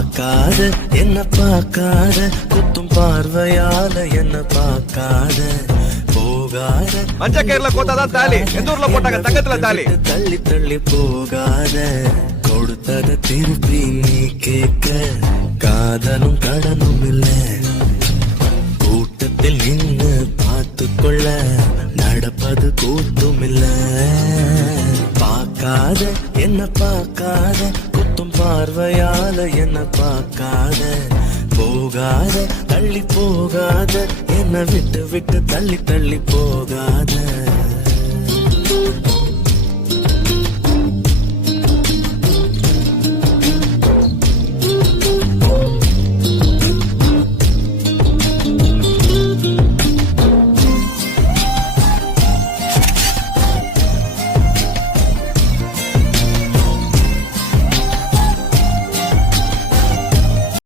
பார்க்காத என்ன பார்க்காத குத்தும் பார்வையால என்ன பார்க்காத போகாத மஞ்ச கயிறுல கோத்தாதான் தாலி, எந்த ஊர்ல போட்டாங்க தங்கத்துல தாலி. தள்ளி தள்ளி போகாத கொடுத்தத திருப்பி நீ கேட்க காதலும் கடனும் இல்ல கூட்டத்தில் நின்று பார்த்து கொள்ள நடப்பது கூத்தும் இல்ல பார்க்காத என்ன பார்க்காத குத்தும் பார்வையால என்ன பார்க்காத போகாத தள்ளி போகாத என்ன விட்டு விட்டு தள்ளி தள்ளி போகாத